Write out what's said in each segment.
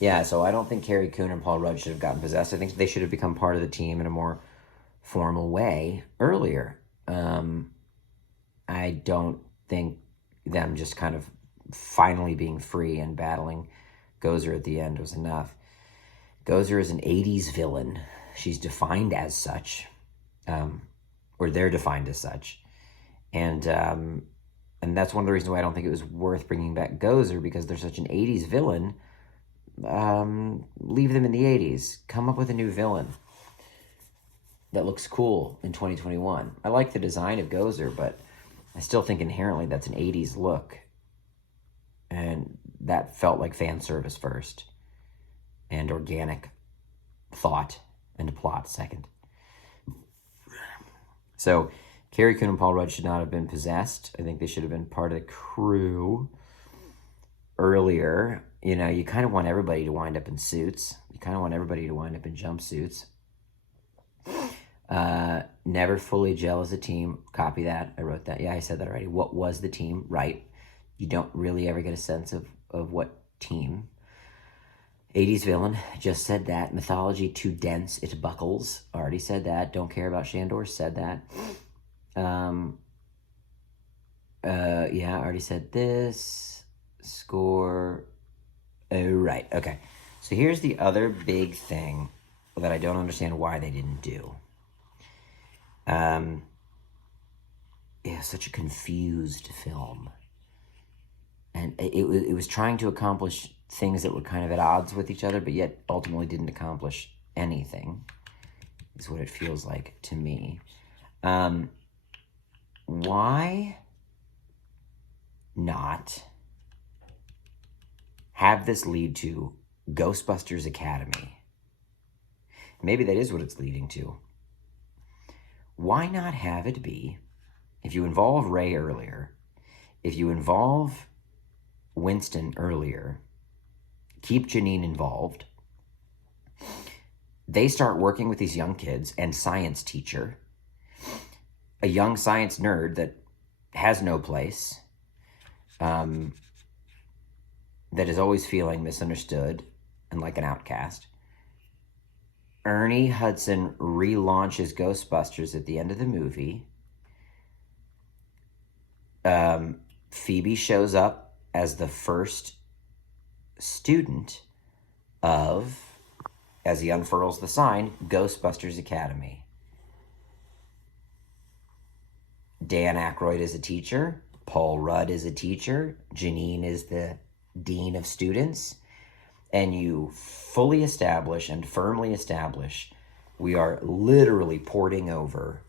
Yeah, so I don't think Carrie Coon and Paul Rudd should have gotten possessed. I think they should have become part of the team in a more formal way earlier. Um, I don't think them just kind of finally being free and battling Gozer at the end was enough. Gozer is an 80s villain. She's defined as such, um, or they're defined as such. And that's one of the reasons why I don't think it was worth bringing back Gozer, because they're such an 80s villain. Leave them in the 80s. Come up with a new villain that looks cool in 2021. I like the design of Gozer, but I still think inherently that's an 80s look. And that felt like fan service first, and organic thought and plot second. So Carrie Coon and Paul Rudd should not have been possessed. I think they should have been part of the crew earlier. You know, you kind of want everybody to wind up in suits. You kind of want everybody to wind up in jumpsuits. Never fully gel as a team. Copy that. I wrote that. Yeah, I said that already. What was the team? Right. You don't really ever get a sense of what team. 80s villain. Just said that. Mythology too dense. It buckles. Already said that. Don't care about Shandor. Said that. Yeah, I already said this. Score. Oh, right. Okay. So here's the other big thing that I don't understand why they didn't do. Yeah, such a confused film. And it was trying to accomplish things that were kind of at odds with each other, but yet ultimately didn't accomplish anything, is what it feels like to me. Why not have this lead to Ghostbusters Academy? Maybe that is what it's leading to. Why not have it be, if you involve Ray earlier, if you involve Winston earlier, keep Janine involved, they start working with these young kids and science teacher, a young science nerd that has no place, that is always feeling misunderstood and like an outcast. Ernie Hudson relaunches Ghostbusters at the end of the movie. Phoebe shows up as the first student of, as he unfurls the sign, Ghostbusters Academy. Dan Aykroyd is a teacher. Paul Rudd is a teacher. Janine is the dean of students. And you fully establish and firmly establish we are literally porting over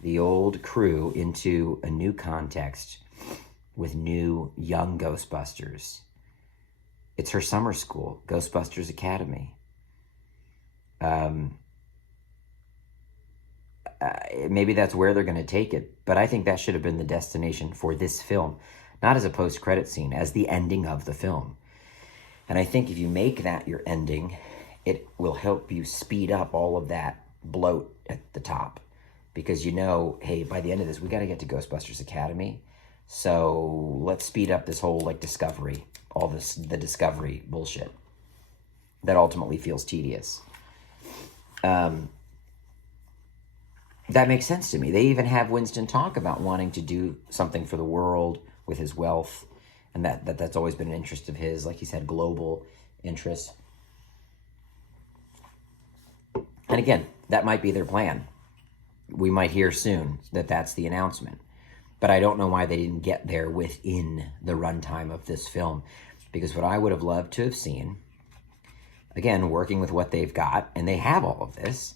the old crew into a new context with new young Ghostbusters. It's her summer school, Ghostbusters Academy. Maybe that's where they're going to take it, but I think that should have been the destination for this film, not as a post-credit scene, as the ending of the film. And I think if you make that your ending, it will help you speed up all of that bloat at the top. Because you know, hey, by the end of this, we got to get to Ghostbusters Academy. So let's speed up this whole, like, discovery, all this, the discovery bullshit that ultimately feels tedious. That makes sense to me. They even have Winston talk about wanting to do something for the world with his wealth, and that's always been an interest of his, like he said, global interest. And again, that might be their plan. We might hear soon that that's the announcement. But I don't know why they didn't get there within the runtime of this film. Because what I would have loved to have seen, again, working with what they've got, and they have all of this,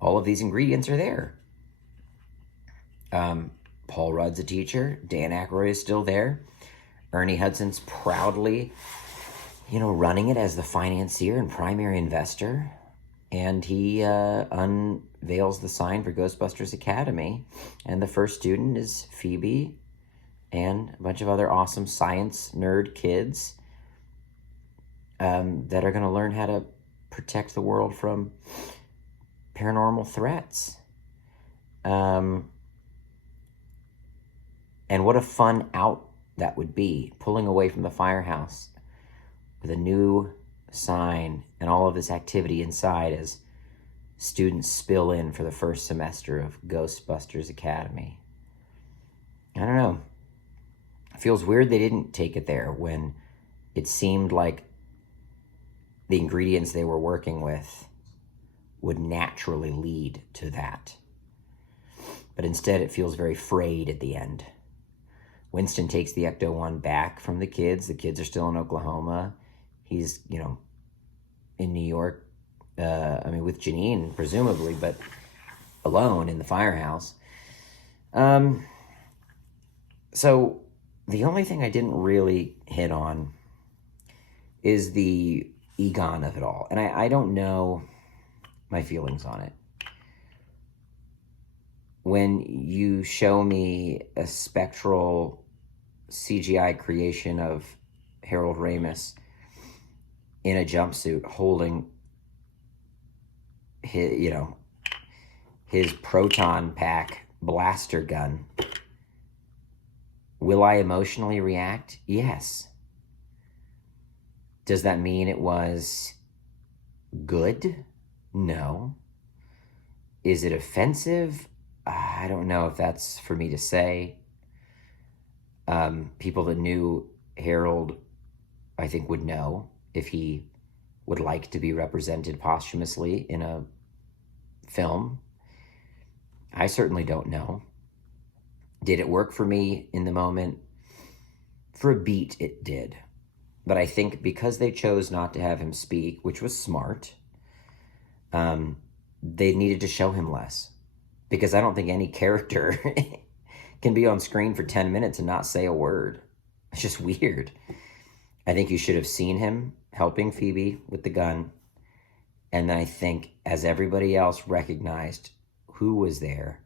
all of these ingredients are there. Paul Rudd's a teacher. Dan Aykroyd is still there. Ernie Hudson's proudly, running it as the financier and primary investor. And he unveils the sign for Ghostbusters Academy. And the first student is Phoebe and a bunch of other awesome science nerd kids that are going to learn how to protect the world from paranormal threats. And what a fun out that would be, pulling away from the firehouse with a new sign and all of this activity inside as students spill in for the first semester of Ghostbusters Academy. I don't know. It feels weird they didn't take it there when it seemed like the ingredients they were working with would naturally lead to that. But instead, it feels very frayed at the end. Winston takes the Ecto-1 back from the kids. The kids are still in Oklahoma. He's, in New York, with Janine, presumably, but alone in the firehouse. So the only thing I didn't really hit on is the Egon of it all. And I don't know my feelings on it. When you show me a spectral CGI creation of Harold Ramis in a jumpsuit holding his proton pack blaster gun, will I emotionally react? Yes. Does that mean it was good? No. Is it offensive? I don't know if that's for me to say. People that knew Harold, I think, would know if he would like to be represented posthumously in a film. I certainly don't know. Did it work for me in the moment? For a beat, it did. But I think because they chose not to have him speak, which was smart, they needed to show him less. Because I don't think any character can be on screen for 10 minutes and not say a word. It's just weird. I think you should have seen him helping Phoebe with the gun. And then I think as everybody else recognized who was there,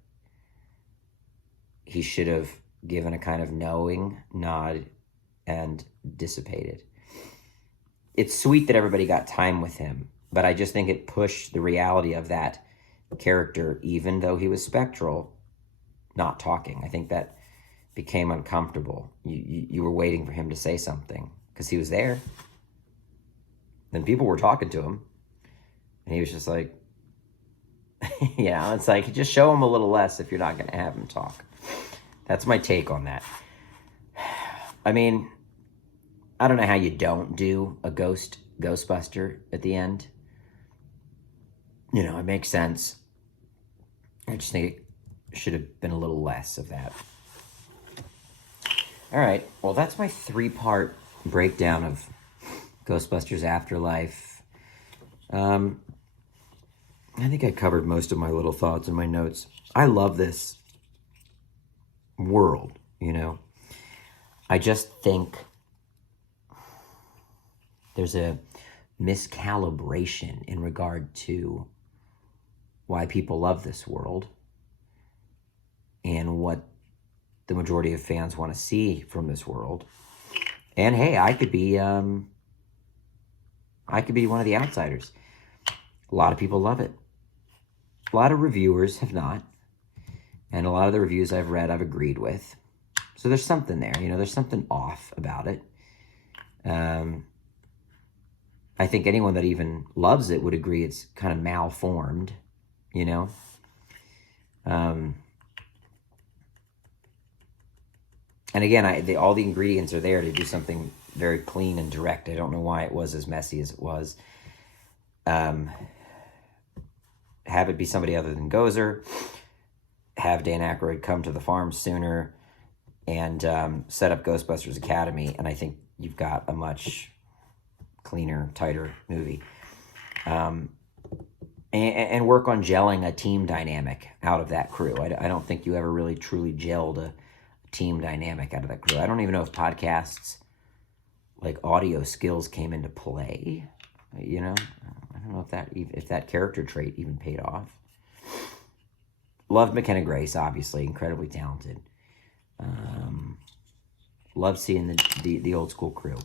he should have given a kind of knowing nod and dissipated. It's sweet that everybody got time with him, but I just think it pushed the reality of that character, even though he was spectral, not talking. I think that became uncomfortable. You were waiting for him to say something because he was there. Then people were talking to him, and he was just like, it's like, just show him a little less if you're not going to have him talk. That's my take on that. I mean, I don't know how you don't do a Ghostbuster at the end. It makes sense. I just think it should have been a little less of that. All right. Well, that's my 3-part breakdown of Ghostbusters Afterlife. I think I covered most of my little thoughts in my notes. I love this world, I just think there's a miscalibration in regard to why people love this world and what the majority of fans want to see from this world. And hey, I could be one of the outsiders. A lot of people love it. A lot of reviewers have not. And a lot of the reviews I've read, I've agreed with. So there's something there, there's something off about it. I think anyone that even loves it would agree it's kind of malformed, And again, all the ingredients are there to do something very clean and direct. I don't know why it was as messy as it was. Have it be somebody other than Gozer. Have Dan Aykroyd come to the farm sooner and set up Ghostbusters Academy, and I think you've got a much cleaner, tighter movie. And work on gelling a team dynamic out of that crew. I don't think you ever really truly gelled a team dynamic out of that crew. I don't even know if podcasts, like audio skills, came into play. I don't know if that character trait even paid off. Loved McKenna Grace, obviously, incredibly talented. Loved seeing the old school crew,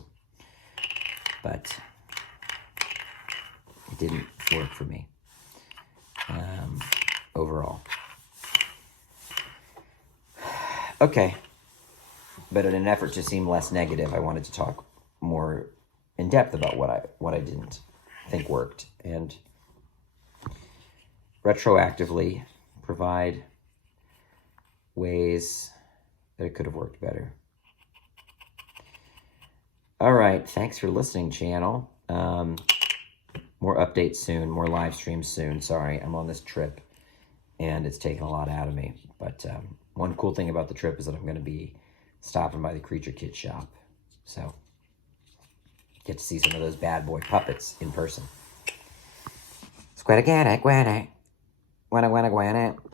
but it didn't work for me overall. Okay, but in an effort to seem less negative, I wanted to talk more in depth about what I didn't think worked, and retroactively provide ways that it could have worked better. All right, thanks for listening, channel. More updates soon, more live streams soon. Sorry, I'm on this trip, and it's taken a lot out of me. But one cool thing about the trip is that I'm going to be stopping by the Creature Kit shop. So, get to see some of those bad boy puppets in person. Squidagana, guana. Guana, guana, guana.